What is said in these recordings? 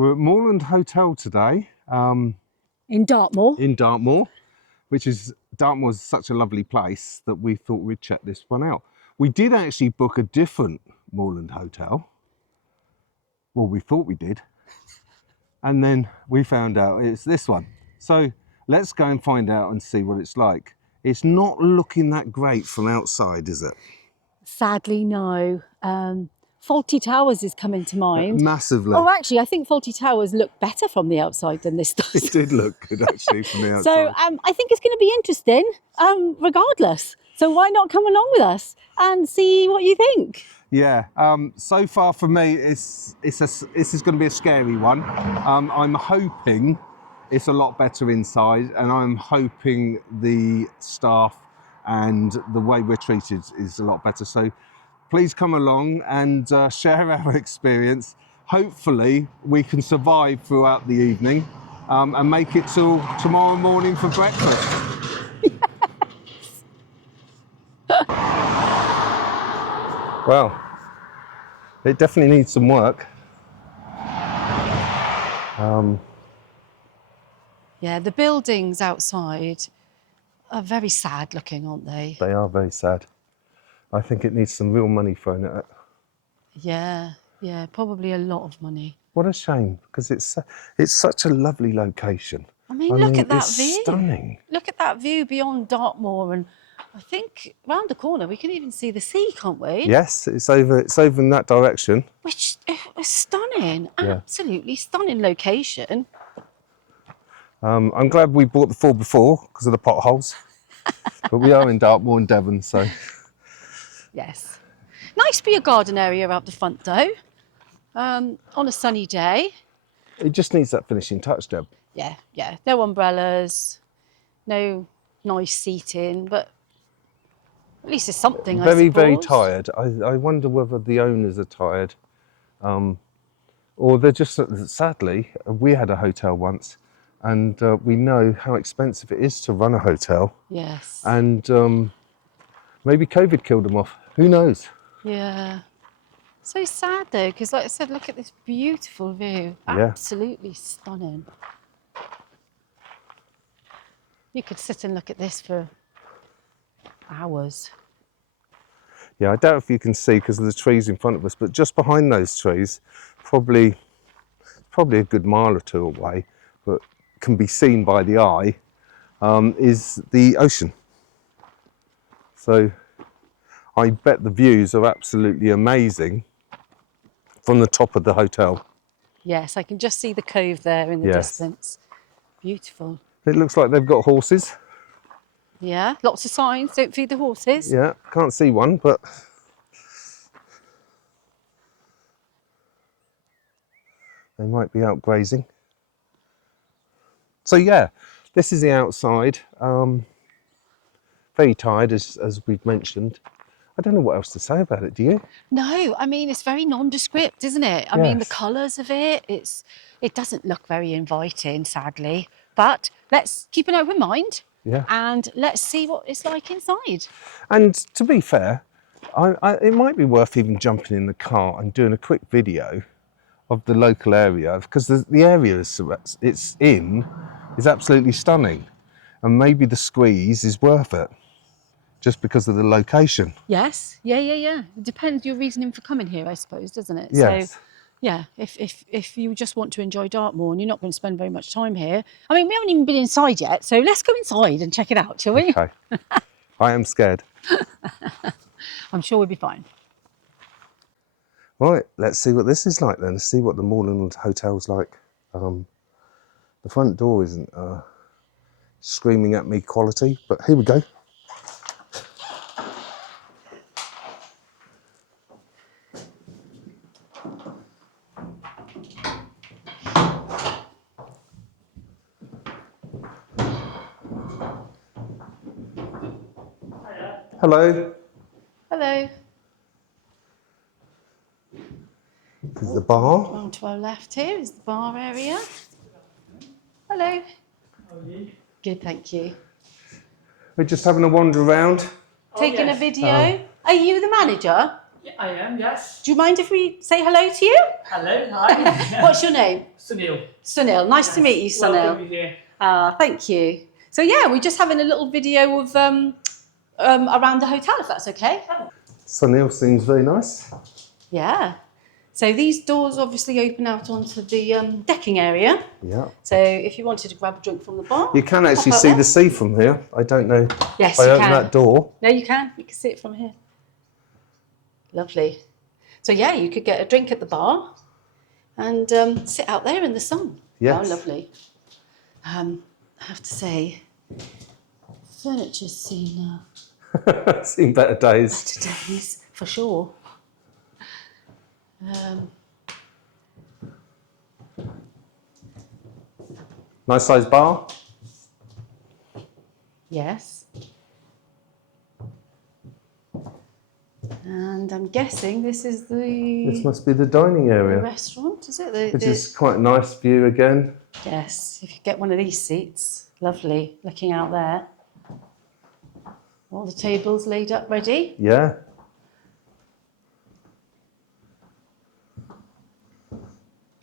We're at Moorland Hotel today. In Dartmoor. In Dartmoor, which is, Dartmoor's such a lovely place that we thought we'd check this one out. We did actually book a different Moorland Hotel. Well, we thought we did. And then we found out it's this one. So let's go and find out and see what it's like. It's not looking that great from outside, is it? Sadly, no. Fawlty Towers is coming to mind. Massively. Oh, actually, I think Fawlty Towers look better from the outside than this does. It did look good, actually, from the outside. So I think it's going to be interesting, regardless. So why not come along with us and see what you think? Yeah. So far for me, this is going to be a scary one. I'm hoping it's a lot better inside, and I'm hoping the staff and the way we're treated is a lot better. So please come along and share our experience. Hopefully we can survive throughout the evening and make it till tomorrow morning for breakfast. Well, it definitely needs some work. Yeah, the buildings outside are very sad looking, aren't they? They are very sad. I think it needs some real money thrown at it. Yeah, probably a lot of money. What a shame, because it's such a lovely location. I mean, look at that it's view. Stunning. Look at that view beyond Dartmoor, and I think round the corner we can even see the sea, can't we? Yes, it's over in that direction. Which is stunning, Yeah. Absolutely stunning location. I'm glad we bought the 4x4 because of the potholes. But we are in Dartmoor and Devon, so. Yes. Nice beer garden area out the front though, on a sunny day. It just needs that finishing touch, Deb. Yeah. No umbrellas, no nice seating, but at least it's something, I suppose. Very tired. I wonder whether the owners are tired. Or they're just, sadly, we had a hotel once, and we know how expensive it is to run a hotel. Yes. And maybe COVID killed them off. Who knows? Yeah. So sad though, because like I said, look at this beautiful view. Yeah. Absolutely stunning. You could sit and look at this for hours. Yeah, I doubt if you can see because of the trees in front of us, but just behind those trees, probably a good mile or two away, but can be seen by the eye, is the ocean. So I bet the views are absolutely amazing from the top of the hotel. Yes, I can just see the cove there in the distance. Beautiful. It looks like they've got horses. Yeah, lots of signs, don't feed the horses. Yeah, can't see one, but they might be out grazing. So yeah, this is the outside. Very tired, as we've mentioned. I don't know what else to say about it, do you? No, I mean, it's very nondescript, isn't it? I mean, the Yes. colours of it, it doesn't look very inviting, sadly. But let's keep an open mind. Yeah. And let's see what it's like inside. And to be fair, it might be worth even jumping in the car and doing a quick video of the local area, because the area it's in is absolutely stunning. And maybe the squeeze is worth it, just because of the location. Yes, yeah. It depends your reasoning for coming here, I suppose, doesn't it? Yes. So, yeah, if you just want to enjoy Dartmoor and you're not going to spend very much time here. I mean, we haven't even been inside yet, so let's go inside and check it out, shall we? Okay. I am scared. I'm sure we'll be fine. Right, let's see what this is like then. Let's see what the Moorland Hotel's like. The front door isn't screaming at me quality, but here we go. Hello. Hello. This is the bar. On to our left here is the bar area. Hello. How are you? Good, thank you. We're just having a wander around. Taking a video. Are you the manager? Yeah, I am, yes. Do you mind if we say hello to you? Hello, hi. What's your name? Sunil. Sunil. Nice to meet you, Sunil. Welcome to be here. Thank you. So yeah, we're just having a little video of around the hotel, if that's okay. Sunil seems very nice. Yeah. So these doors obviously open out onto the decking area. Yeah. So if you wanted to grab a drink from the bar, You can actually pop out see there. the sea from here. I don't know Yes, if I you open can. that door. No, you can. You can see it from here. Lovely. So yeah, you could get a drink at the bar and sit out there in the sun. Yes. Oh, lovely. I have to say, furniture's seen Seen better days. today's for sure. Nice sized bar. Yes. And I'm guessing this is This the must be the dining area, restaurant, is it? which is quite a nice view again. Yes, if you get one of these seats, lovely, looking out there. All the tables laid up ready. Yeah.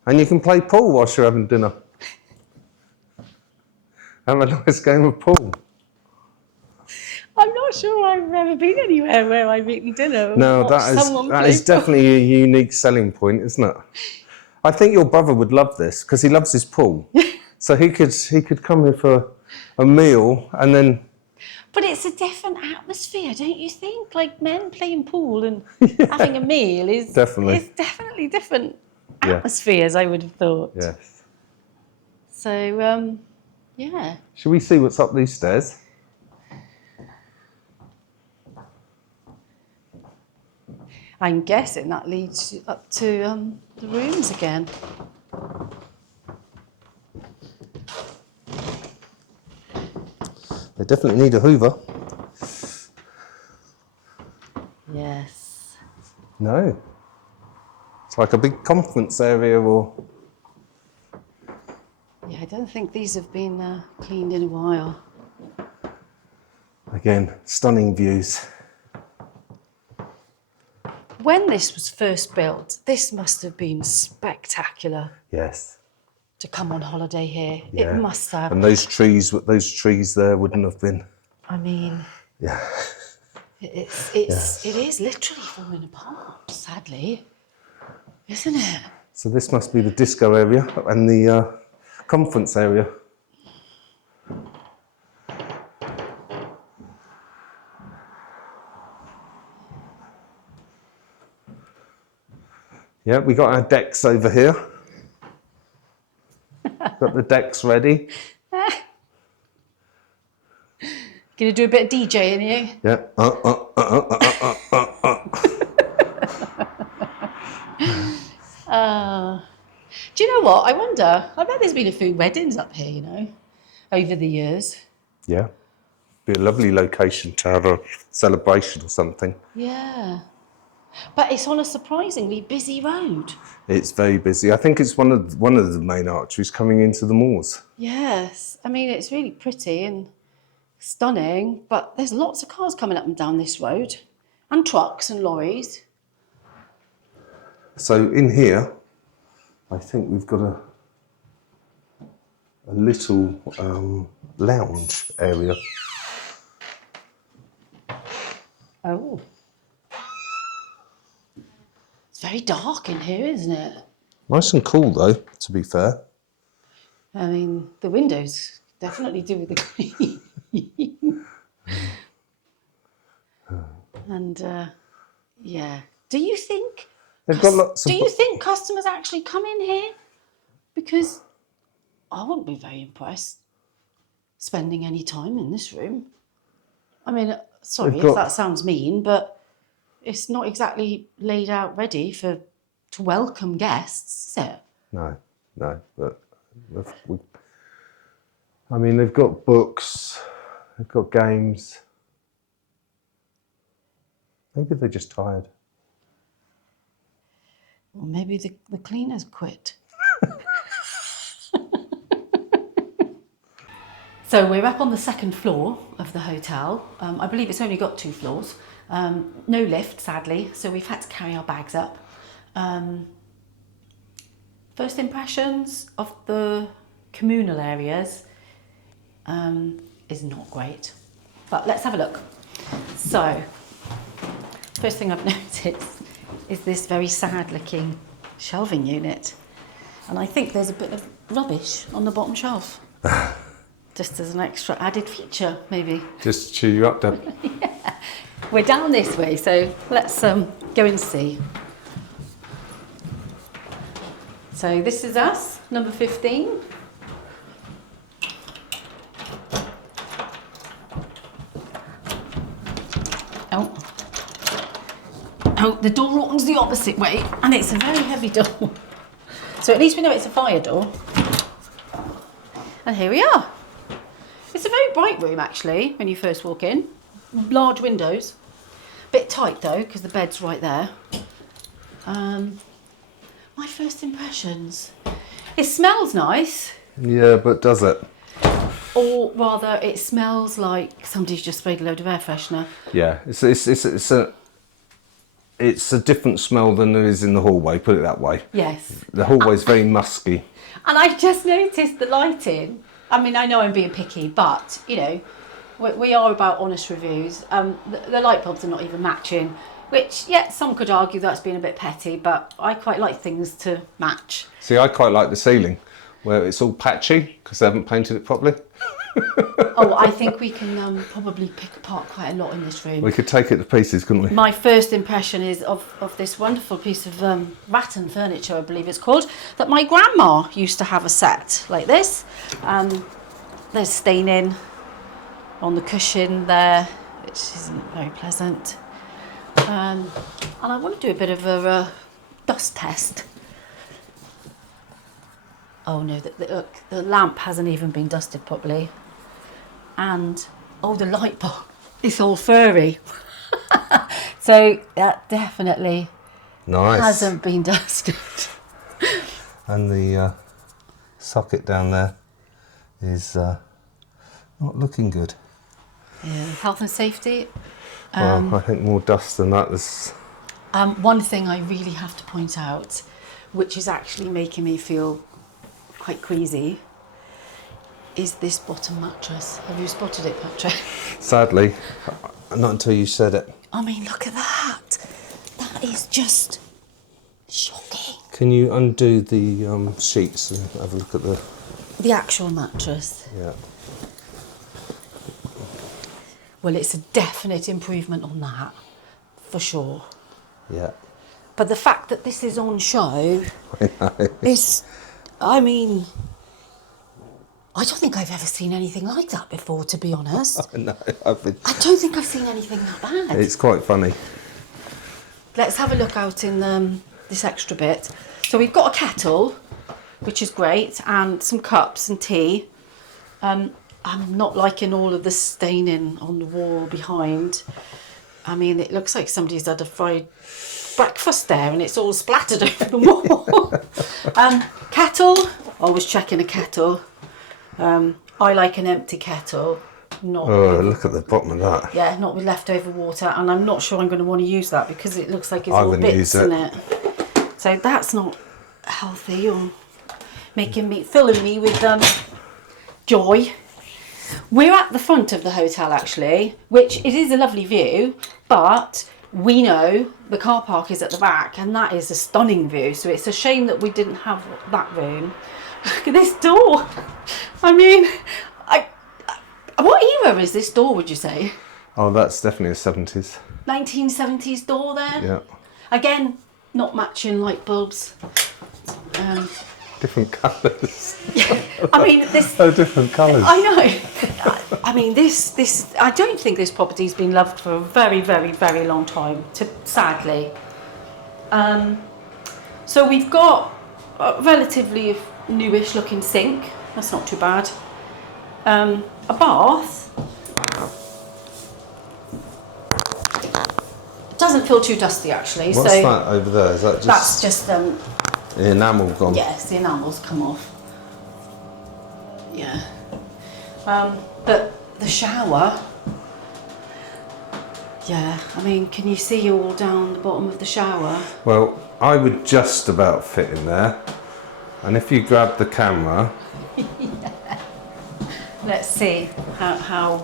And you can play pool whilst you're having dinner. Have a nice game of pool. I'm not sure I've ever been anywhere where I've eaten dinner. and No, watched that someone is play pool. definitely a unique selling point, isn't it? I think your brother would love this because he loves his pool. So he could come here for a meal and then. But it's a different atmosphere, don't you think? Like men playing pool and having a meal is definitely different atmospheres, I would have thought. Yes. So, yeah. Should we see what's up these stairs? I'm guessing that leads you up to the rooms again. They definitely need a Hoover. Yes. No. It's like a big conference area or. Yeah, I don't think these have been cleaned in a while. Again, stunning views. When this was first built, this must have been spectacular Yes. to come on holiday here. Yeah. It must have. And those trees there wouldn't have been. I mean, Yeah. it is literally falling apart, sadly, isn't it? So this must be the disco area and the conference area. Yeah, we got our decks over here. Got the decks ready. Gonna do a bit of DJing here? Yeah. Do you know what? I wonder. I bet there's been a few weddings up here, you know, over the years. Yeah. Be a lovely location to have a celebration or something. Yeah. But it's on a surprisingly busy road. It's very busy. I think it's one of the main arteries coming into the moors. Yes. I mean, it's really pretty and stunning, but there's lots of cars coming up and down this road, and trucks and lorries. So in here, I think we've got a little lounge area. Oh. It's very dark in here, isn't it? Nice and cool though, to be fair. I mean, the windows definitely do with the green. And yeah, do you think They've got lots of. do you think customers actually come in here? Because I wouldn't be very impressed spending any time in this room. I mean, sorry if that sounds mean, but it's not exactly laid out ready to welcome guests, is it? No, but I mean, they've got books, they've got games. Maybe they're just tired. Or maybe the cleaners quit. So we're up on the second floor of the hotel. I believe it's only got 2 floors. No lift, sadly, so we've had to carry our bags up. First impressions of the communal areas is not great, but let's have a look. So, first thing I've noticed is this very sad looking shelving unit, and I think there's a bit of rubbish on the bottom shelf. Just as an extra added feature, maybe. Just to cheer you up, Deb. Yeah. We're down this way, so let's go and see. So this is us, number 15. Oh, the door opens the opposite way, and it's a very heavy door. So at least we know it's a fire door. And here we are. It's a very bright room, actually, when you first walk in. Large windows. Bit tight, though, because the bed's right there. My first impressions. It smells nice. Yeah, but does it? Or rather, it smells like somebody's just sprayed a load of air freshener. Yeah, it's a different smell than there is in the hallway, put it that way. Yes. The hallway's very musky. And I just noticed the lighting. I mean, I know I'm being picky, but, you know, we are about honest reviews. The light bulbs are not even matching, which, yeah, some could argue that's being a bit petty, but I quite like things to match. See, I quite like the ceiling, where it's all patchy, because they haven't painted it properly. Oh, I think we can probably pick apart quite a lot in this room. We could take it to pieces, couldn't we? My first impression is of this wonderful piece of rattan furniture, I believe it's called, that my grandma used to have a set like this. There's staining on the cushion there, which isn't very pleasant. And I want to do a bit of a dust test. Oh no, the lamp hasn't even been dusted properly. And, oh, the light bulb, it's all furry. So that definitely hasn't been dusted. And the socket down there is not looking good. Yeah. Health and safety. Well, I think more dust than that. One thing I really have to point out, which is actually making me feel quite queasy, is this bottom mattress. Have you spotted it, Patrick? Sadly, not until you said it. I mean, look at that. That is just shocking. Can you undo the sheets and have a look at the actual mattress? Yeah. Well, it's a definite improvement on that, for sure. Yeah. But the fact that this is on show I know. is, I mean, I don't think I've ever seen anything like that before, to be honest. I know. I don't think I've seen anything that bad. It's quite funny. Let's have a look out in this extra bit. So we've got a kettle, which is great, and some cups and tea. I'm not liking all of the staining on the wall behind. I mean, it looks like somebody's had a fried breakfast there and it's all splattered over the wall. Kettle, always checking a kettle. I like an empty kettle. Look at the bottom of that. Yeah, not with leftover water, and I'm not sure I'm going to want to use that because it looks like it's all bits in it. So that's not healthy or filling me with joy. We're at the front of the hotel actually, which it is a lovely view, but we know the car park is at the back and that is a stunning view. So it's a shame that we didn't have that room. Look at this door. I mean, what era is this door, would you say? Oh, that's definitely a 70s. 1970s door there? Yeah. Again, not matching light bulbs. Different colours. I mean, this... Oh, different colours. I know. I mean, this... I don't think this property's been loved for a very, very, very long time, sadly. So we've got a relatively newish looking sink. That's not too bad. A bath. It doesn't feel too dusty, actually. What's that over there? Is that just... That's just... the enamel gone? Yes, the enamel's come off. Yeah. But the shower, Yeah, I mean, can you see all down the bottom of the shower? Well, I would just about fit in there. And if you grab the camera... Yeah. Let's see how...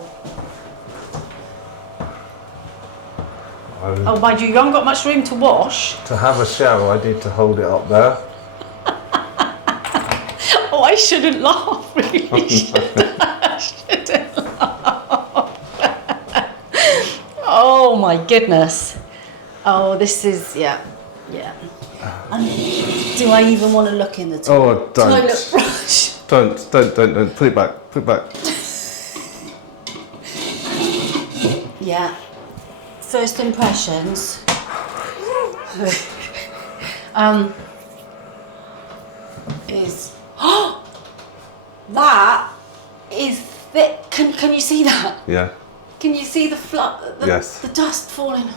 Oh, mind you haven't got much room to wash. To have a shower, I need to hold it up there. Oh, I shouldn't laugh, really. I shouldn't laugh. Oh, my goodness. Oh, this is, yeah. Do I even want to look in the Oh, don't. toilet brush? Don't. Put it back. Yeah. First impressions. Is that is thick. Can you see that? Yeah. Can you see the Yes. the dust falling?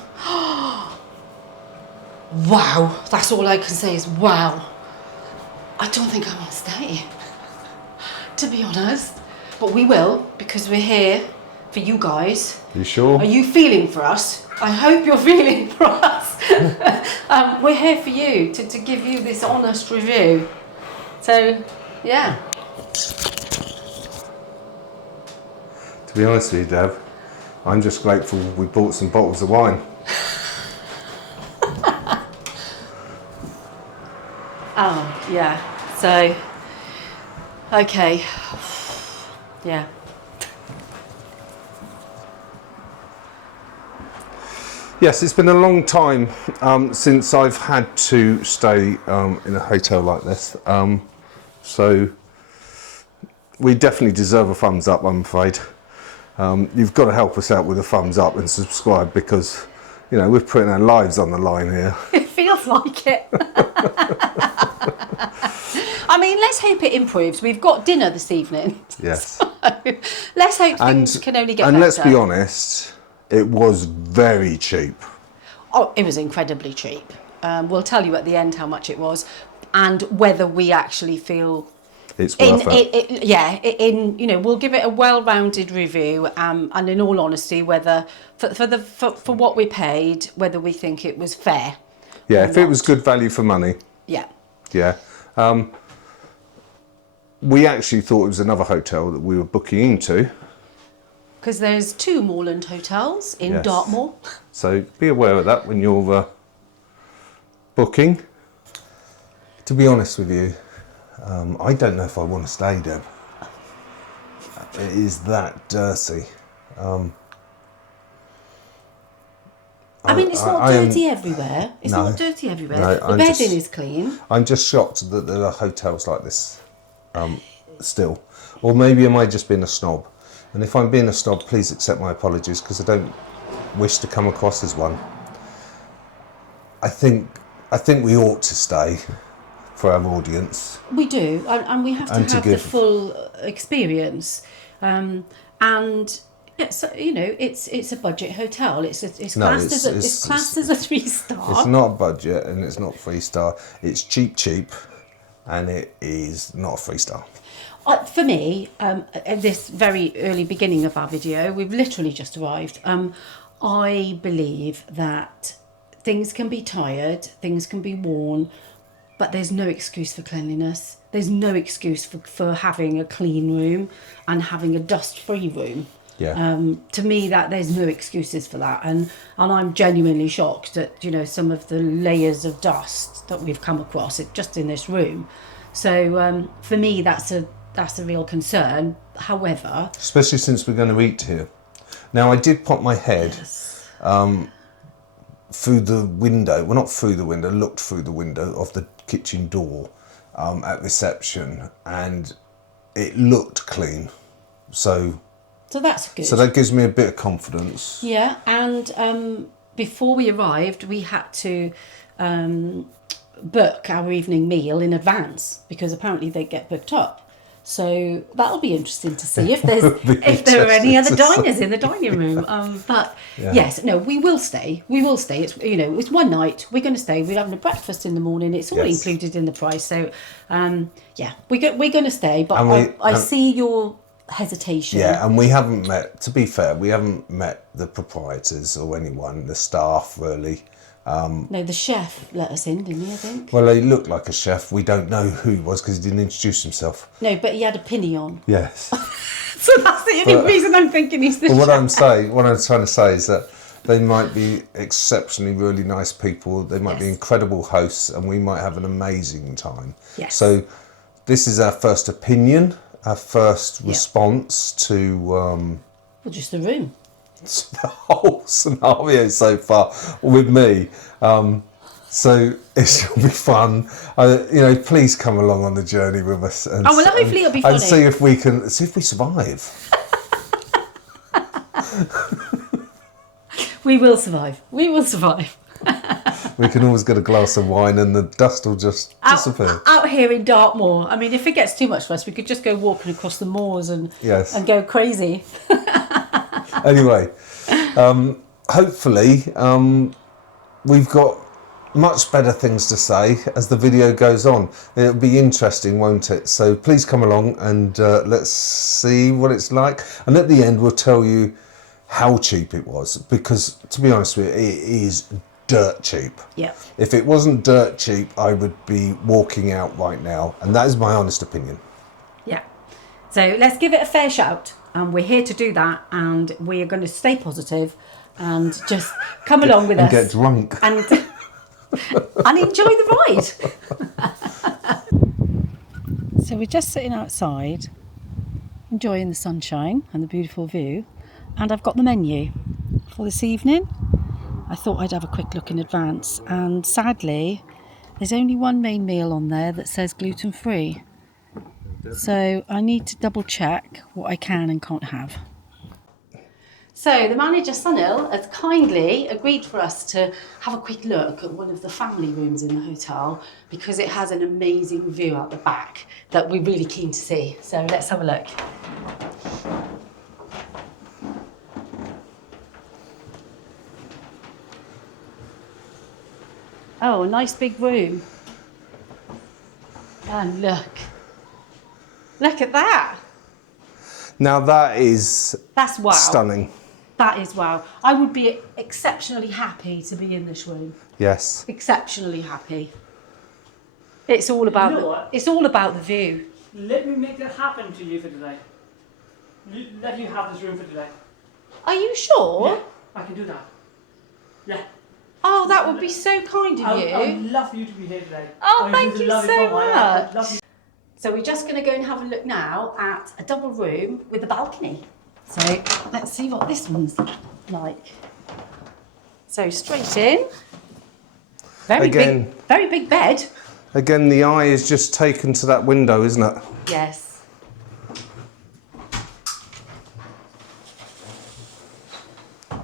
Wow, that's all I can say is wow. I don't think I want to stay, to be honest. But we will, because we're here for you guys. You sure? Are you feeling for us? I hope you're feeling for us. We're here for you, to give you this honest review. So, yeah. To be honest with you, Dev, I'm just grateful we bought some bottles of wine. Oh, yeah. So, okay. Yeah. Yes, it's been a long time since I've had to stay in a hotel like this. So we definitely deserve a thumbs up, I'm afraid. You've got to help us out with a thumbs up and subscribe because, you know, we're putting our lives on the line here. It feels like it. I mean, let's hope it improves. We've got dinner this evening. Yes. So let's hope things can only get better. And let's be honest, it was very cheap. Oh, it was incredibly cheap. We'll tell you at the end how much it was and whether we actually feel... It's worth it. You know, we'll give it a well-rounded review, and in all honesty, whether for what we paid, whether we think it was fair. Yeah, if it was good value for money. Yeah. Yeah. We actually thought it was another hotel that we were booking into. Because there's 2 Moorland Hotels in Yes. Dartmoor. So be aware of that when you're booking. To be honest with you, I don't know if I want to stay, Deb. It is that dirty. I mean, it's not dirty everywhere. It's not dirty everywhere. No, the bedding is clean. I'm just shocked that there are hotels like this still. Or maybe am I just being a snob? And if I'm being a snob, please accept my apologies because I don't wish to come across as one. I think we ought to stay for our audience. We do, and we have to have the full experience. And yeah, so, you know, it's a budget hotel. It's classed as a 3-star. It's not budget and it's not 3-star. It's cheap, and it is not a 3-star. For me, at this very early beginning of our video, we've literally just arrived. I believe that things can be tired, things can be worn, but there's no excuse for cleanliness. There's no excuse for having a clean room and having a dust-free room. Yeah. To me, that there's no excuses for that, and I'm genuinely shocked at, you know, some of the layers of dust that we've come across just in this room. So for me, that's a real concern. However, especially since we're going to eat here. Now, I did pop my head through the window. Well, not through the window. Looked through the window of the kitchen door at reception, and it looked clean. So that's good. So that gives me a bit of confidence. Yeah, and before we arrived, we had to book our evening meal in advance because apparently they get booked up. So that'll be interesting to see if there are any other diners in the dining room. But yeah. Yes, no, we will stay. It's, you know, it's one night. We're going to stay. We're having a breakfast in the morning. It's all included in the price. So yeah, we're going to stay. But I see your hesitation. Yeah, and we haven't met, to be fair, we haven't met the proprietors or anyone, the staff really. No, the chef let us in, didn't he, I think? Well, he looked like a chef. We don't know who he was because he didn't introduce himself. No, but he had a pinny on. Yes. So that's the only reason I'm thinking he's the chef. What I'm trying to say is that they might be exceptionally really nice people. They might be incredible hosts, and we might have an amazing time. Yes. So this is our first opinion, our first response to Well, just the room. the whole scenario so far with me. So it should be fun. Please come along on the journey with us. And, hopefully it'll be funny. And see if we survive. We will survive. We will survive. We can always get a glass of wine and the dust will just disappear. Out here in Dartmoor, I mean, if it gets too much for us, we could just go walking across the moors and go crazy. Anyway, hopefully we've got much better things to say as the video goes on. It'll be interesting, won't it? So please come along and let's see what it's like. And at the end, we'll tell you how cheap it was, because to be honest with you, it is dirt cheap. Yeah. If it wasn't dirt cheap, I would be walking out right now, and that is my honest opinion. Yeah. So let's give it a fair shout, and we're here to do that, and we are going to stay positive and just come along with us. And get drunk. And enjoy the ride. So we're just sitting outside, enjoying the sunshine and the beautiful view, and I've got the menu for this evening. I thought I'd have a quick look in advance, and sadly there's only one main meal on there that says gluten free, so I need to double check what I can and can't have. So the manager Sunil has kindly agreed for us to have a quick look at one of the family rooms in the hotel, because it has an amazing view out the back that we're really keen to see. So let's have a look. Oh, a nice big room. And look at that. Now that's wow. stunning. That is wow. I would be exceptionally happy to be in this room. Yes. Exceptionally happy. It's all about it's all about the view. Let me make that happen to you for today. Let you have this room for today. Are you sure? Yeah, I can do that. Yeah. Oh, that would be so kind of you. I would love you to be here today. Oh, thank you so much. So we're just going to go and have a look now at a double room with a balcony. So let's see what this one's like. So straight in. Very big bed. Again, the eye is just taken to that window, isn't it? Yes.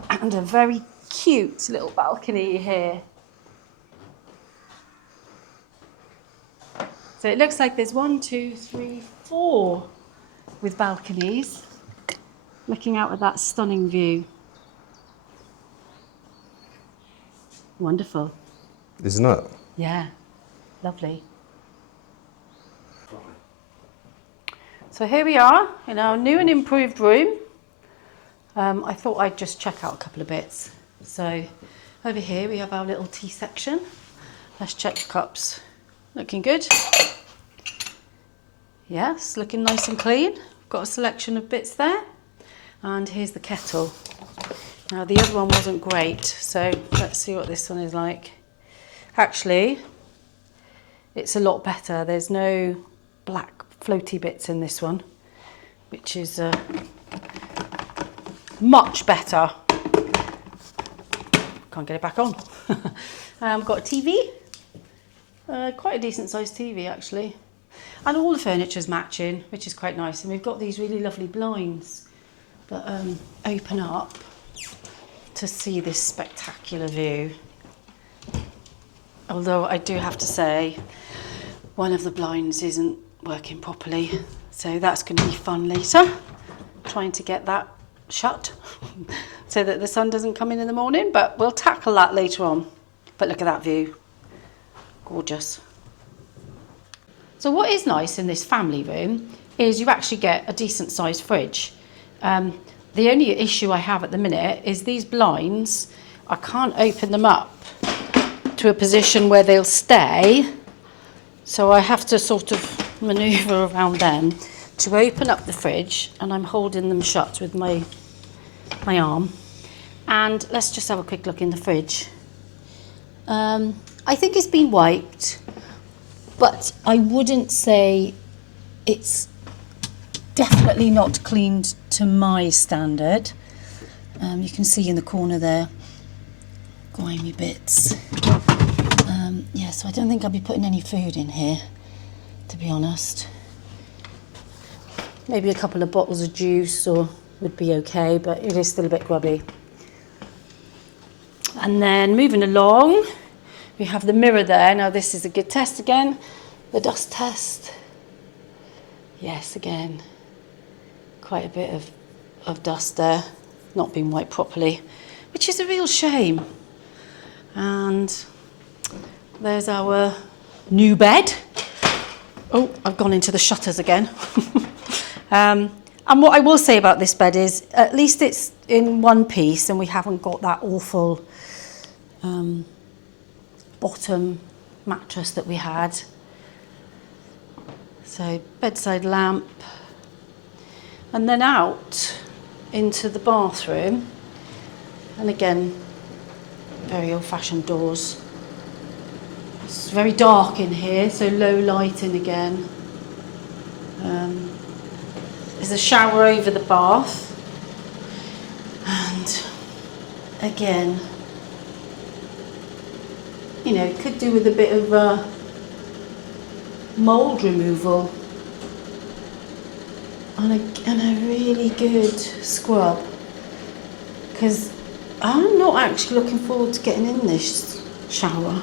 And a very cute little balcony here. So it looks like there's 1, 2, 3, 4 with balconies, looking out at that stunning view. Wonderful. Isn't it? Yeah, lovely. So here we are in our new and improved room. I thought I'd just check out a couple of bits. So over here we have our little tea section. Let's check the cups. Looking good. Yes, looking nice and clean. Got a selection of bits there. And here's the kettle. Now the other one wasn't great, so let's see what this one is like. Actually, it's a lot better. There's no black floaty bits in this one, which is much better. Can't get it back on. Got a TV, quite a decent sized TV actually. And all the furniture's matching, which is quite nice. And we've got these really lovely blinds that open up to see this spectacular view. Although I do have to say, one of the blinds isn't working properly. So that's going to be fun later, trying to get that shut so that the sun doesn't come in the morning. But we'll tackle that later on. But look at that view. Gorgeous. So what is nice in this family room is you actually get a decent sized fridge. The only issue I have at the minute is these blinds, I can't open them up to a position where they'll stay. So I have to sort of manoeuvre around them to open up the fridge, and I'm holding them shut with my arm. And let's just have a quick look in the fridge. I think it's been wiped, but I wouldn't say it's definitely not cleaned to my standard. You can see in the corner there, grimy bits. Yeah, so I don't think I'll be putting any food in here, to be honest. Maybe a couple of bottles of juice would be okay, but it is still a bit grubby. And then moving along, we have the mirror there. Now this is a good test again, the dust test. Yes, again, quite a bit of dust there, not been wiped properly, which is a real shame. And there's our new bed. Oh, I've gone into the shutters again. And what I will say about this bed is, at least it's in one piece and we haven't got that awful bottom mattress that we had. So bedside lamp, and then out into the bathroom, and again very old-fashioned doors. It's very dark in here, so low lighting again. There's a shower over the bath, and again, you know, could do with a bit of mould removal and a really good scrub, because I'm not actually looking forward to getting in this shower,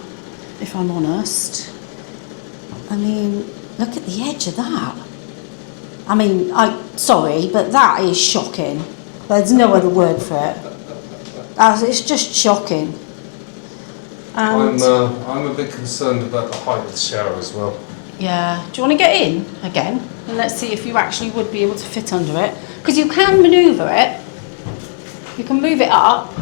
if I'm honest. I mean, look at the edge of that. I mean, sorry, but that is shocking. There's no other word for it. It's just shocking. And I'm a bit concerned about the height of the shower as well. yeah, do you want to get in again? And let's see if you actually would be able to fit under it. Because you can manoeuvre it. You can move it up.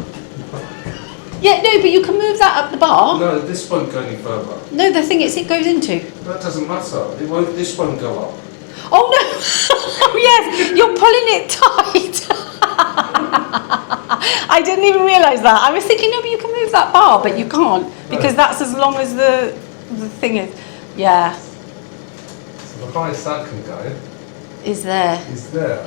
Yeah, no, but you can move that up the bar. No, this won't go any further. No, the thing it goes into. That doesn't matter. This won't go up. Oh no! Oh yes, you're pulling it tight. I didn't even realise that. I was thinking, no, but you can move that bar, but you can't, because that's as long as the thing is. Yeah. So the highest that can go Is there. is there.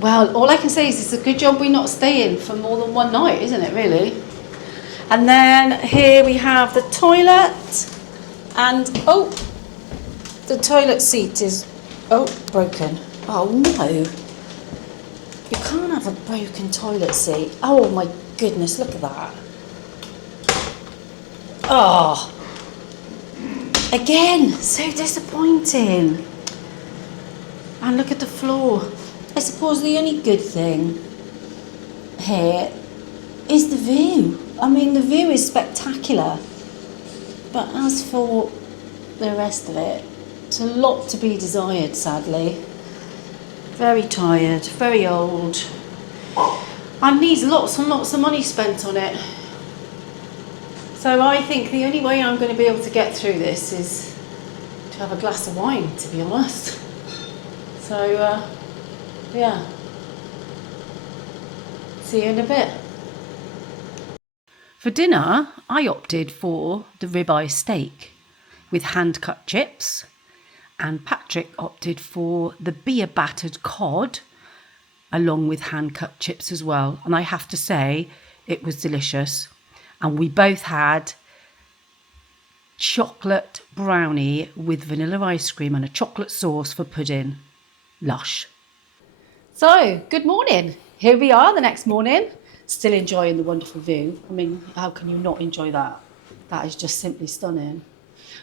Well, all I can say is it's a good job we're not staying for more than one night, isn't it, really? And then here we have the toilet, and oh, the toilet seat is, broken. Oh no, you can't have a broken toilet seat. Oh my goodness, look at that. Oh, again, so disappointing. And look at the floor. I suppose the only good thing here is the view. I mean, the view is spectacular. But as for the rest of it, it's a lot to be desired, sadly. Very tired, very old, and needs lots and lots of money spent on it. So I think the only way I'm going to be able to get through this is to have a glass of wine, to be honest. So, yeah. See you in a bit. For dinner, I opted for the ribeye steak with hand-cut chips, and Patrick opted for the beer-battered cod along with hand-cut chips as well. And I have to say, it was delicious. And we both had chocolate brownie with vanilla ice cream and a chocolate sauce for pudding. Lush. So, good morning. Here we are the next morning, still enjoying the wonderful view. I mean, how can you not enjoy that? That is just simply stunning.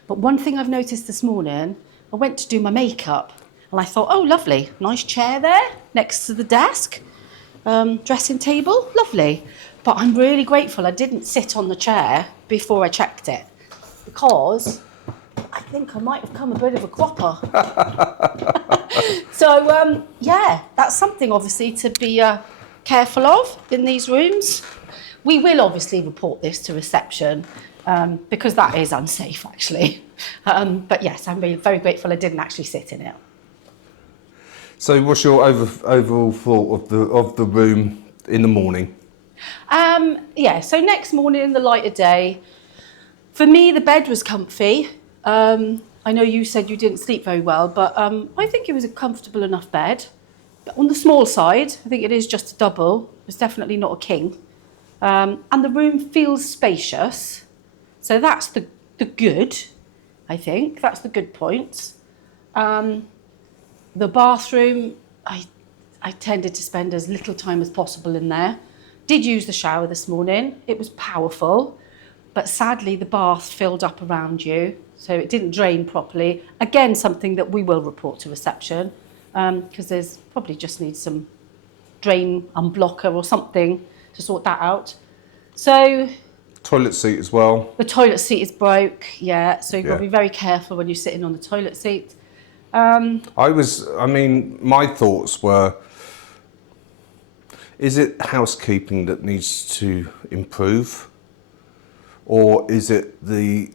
But one thing I've noticed this morning, I went to do my makeup and I thought, oh, lovely, nice chair there next to the desk, dressing table, lovely. But I'm really grateful I didn't sit on the chair before I checked it, because I think I might have come a bit of a cropper. So, yeah, that's something obviously to be careful of in these rooms. We will obviously report this to reception because that is unsafe, actually. But yes, I'm really very grateful I didn't actually sit in it. So what's your overall thought of the room in the morning? Yeah, so next morning in the light of day, for me, the bed was comfy. I know you said you didn't sleep very well, but I think it was a comfortable enough bed. But on the small side, I think it is just a double. It's definitely not a king. And the room feels spacious. So that's the good, I think. That's the good points. The bathroom, I tended to spend as little time as possible in there. Did use the shower this morning. It was powerful. But sadly, the bath filled up around you, so it didn't drain properly. Again, something that we will report to reception, because there's probably just needs some drain unblocker or something to sort that out. So Toilet seat as well. the toilet seat is broke, yeah, so you've got to be very careful when you're sitting on the toilet seat. My thoughts were, is it housekeeping that needs to improve? Or is it the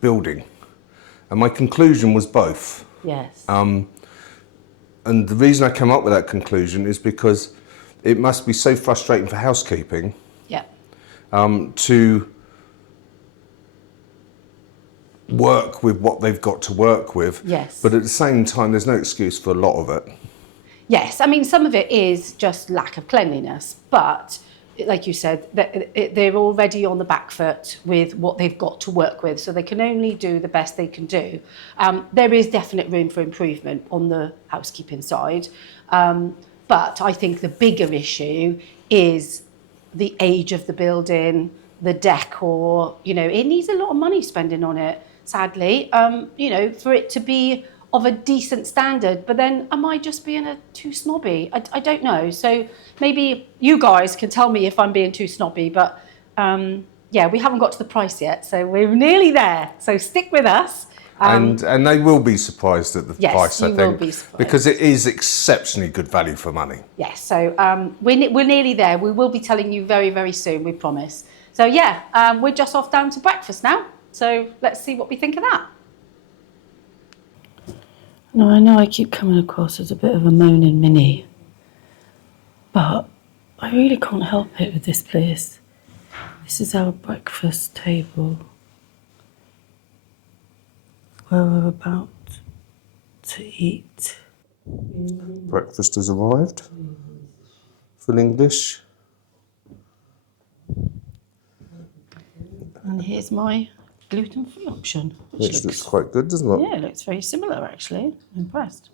building? And my conclusion was both. Yes. And the reason I came up with that conclusion is because it must be so frustrating for housekeeping Yeah. to work with what they've got to work with. Yes. But at the same time, there's no excuse for a lot of it. Yes, I mean, some of it is just lack of cleanliness, but like you said, they're already on the back foot with what they've got to work with, so they can only do the best they can do. There is definite room for improvement on the housekeeping side, but I think the bigger issue is the age of the building, the decor. You know, it needs a lot of money spending on it, sadly, for it to be of a decent standard. But then am I just being too snobby? I don't know. So maybe you guys can tell me if I'm being too snobby, but yeah, we haven't got to the price yet, so we're nearly there. So stick with us. And they will be surprised at the price, I Yes, you think, will be surprised. because it is exceptionally good value for money. Yes, so we're nearly there. We will be telling you very, very soon, we promise. So yeah, we're just off down to breakfast now. So let's see what we think of that. Now, I know I keep coming across as a bit of a moaning Minnie, but I really can't help it with this place. This is our breakfast table, where we're about to eat. Breakfast has arrived. Full English. And here's my gluten-free option. Which looks quite good, doesn't it? Yeah, it looks very similar, actually. I'm impressed.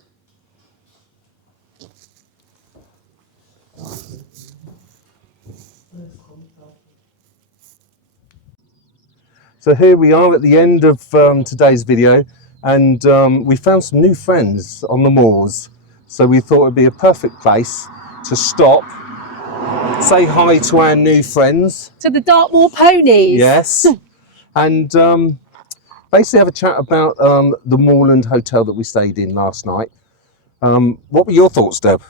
So here we are at the end of today's video, and we found some new friends on the moors. So we thought it'd be a perfect place to stop, say hi to our new friends. To the Dartmoor ponies. Yes. And basically have a chat about the Moorland Hotel that we stayed in last night. What were your thoughts, Deb?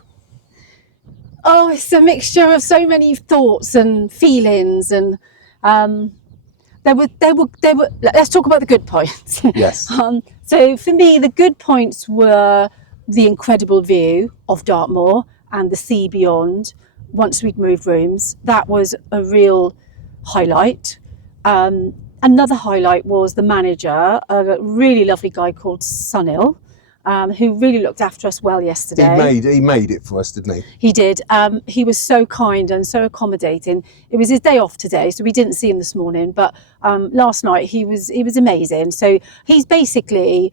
Oh, it's a mixture of so many thoughts and feelings, and there were. Let's talk about the good points. Yes. So for me, the good points were the incredible view of Dartmoor and the sea beyond. Once we'd moved rooms, that was a real highlight. Another highlight was the manager, a really lovely guy called Sunil, who really looked after us well yesterday. He made it for us, didn't he? He did. He was so kind and so accommodating. It was his day off today, so we didn't see him this morning. But last night he was amazing. So he's basically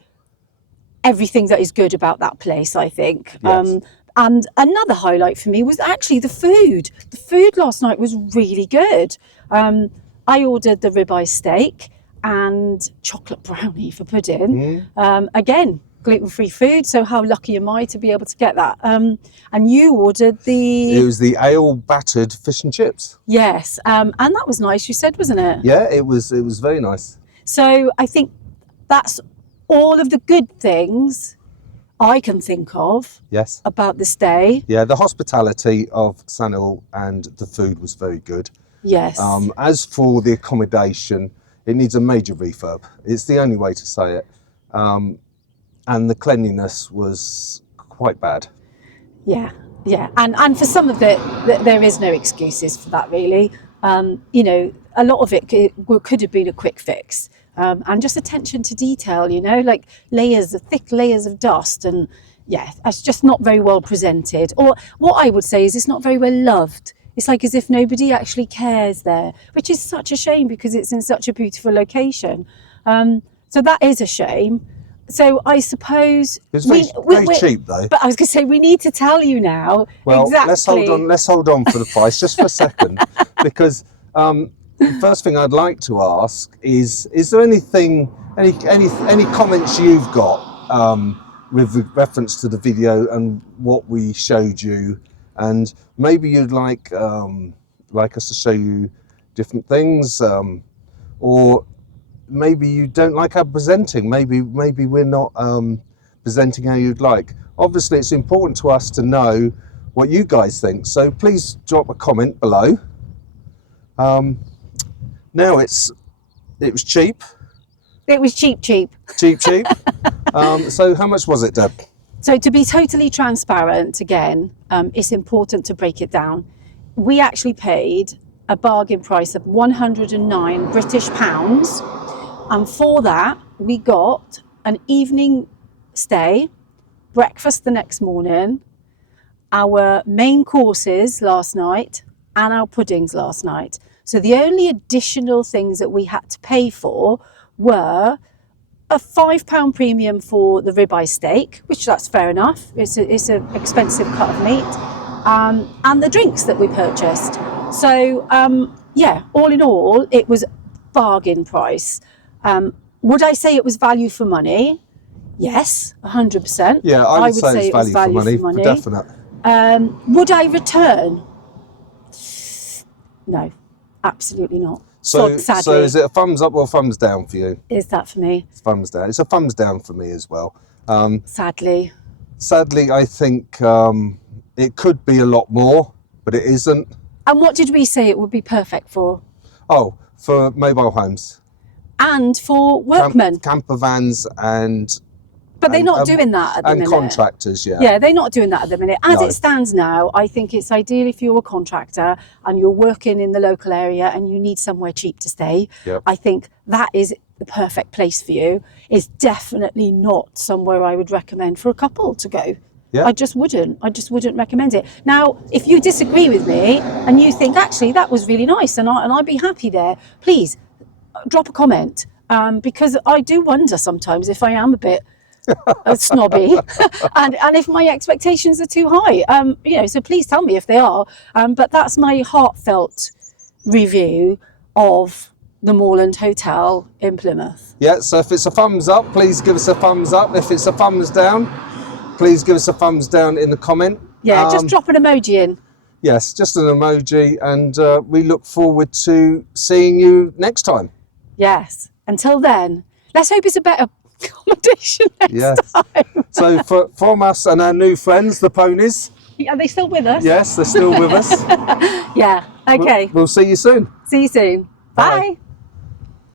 everything that is good about that place, I think. Yes. And another highlight for me was actually the food. The food last night was really good. I ordered the ribeye steak and chocolate brownie for pudding. Again, gluten-free food, so how lucky am I to be able to get that? And you ordered It was the ale battered fish and chips. Yes, and that was nice, you said, wasn't it? Yeah, it was very nice. So I think that's all of the good things I can think of Yes. about this day. Yeah, the hospitality of Sanil and the food was very good. Yes. As for the accommodation, it needs a major refurb. It's the only way to say it. And the cleanliness was quite bad. Yeah, yeah, and for some of it, there is no excuses for that really. You know, a lot of it could have been a quick fix, and just attention to detail. You know, like thick layers of dust, and yeah, it's just not very well presented. Or what I would say is it's not very well loved. It's like as if nobody actually cares there, which is such a shame because it's in such a beautiful location. So that is a shame. So I suppose It was very cheap though. But I was going to say we need to tell you now. Well, exactly. let's hold on for the price just for a second, because the first thing I'd like to ask is there anything, any comments you've got with reference to the video and what we showed you, and maybe you'd like us to show you different things, or maybe you don't like our presenting. Maybe we're not presenting how you'd like. Obviously, it's important to us to know what you guys think. So please drop a comment below. Now it was cheap. It was cheap. Cheap. So how much was it, Deb? So to be totally transparent, again, it's important to break it down. We actually paid a bargain price of 109 British pounds. And for that, we got an evening stay, breakfast the next morning, our main courses last night, and our puddings last night. So the only additional things that we had to pay for were a £5 premium for the ribeye steak, which that's fair enough. It's an expensive cut of meat, and the drinks that we purchased. So yeah, all in all, it was bargain price. Would I say it was value for money? Yes, 100%. Yeah, I would say it's value for money, for definite. Would I return? No, absolutely not. So sadly. Is it a thumbs up or a thumbs down for you? Is that for me? It's thumbs down. It's a thumbs down for me as well. Sadly, I think it could be a lot more, but it isn't. And what did we say it would be perfect for? Oh, for mobile homes. And for workmen. Camper vans But they're not doing that at the minute. And contractors, yeah. Yeah, they're not doing that at the minute. As No. it stands now, I think it's ideal if you're a contractor and you're working in the local area and you need somewhere cheap to stay. Yep. I think that is the perfect place for you. It's definitely not somewhere I would recommend for a couple to go. Yeah. I just wouldn't recommend it. Now, if you disagree with me and you think, actually, that was really nice and I'd be happy there, please drop a comment, because I do wonder sometimes if I am a bit snobby and if my expectations are too high, you know, so please tell me if they are, but that's my heartfelt review of the Moorland Hotel in Plymouth. Yeah, so if it's a thumbs up, please give us a thumbs up. If it's a thumbs down, please give us a thumbs down in the comment. Yeah, just drop an emoji in. Yes, just an emoji, and we look forward to seeing you next time. Yes, until then, let's hope it's a better accommodation next time. So from us and our new friends, the ponies. Are they still with us? Yes, they're still with us. Yeah, okay. We'll see you soon. See you soon. Bye. Bye.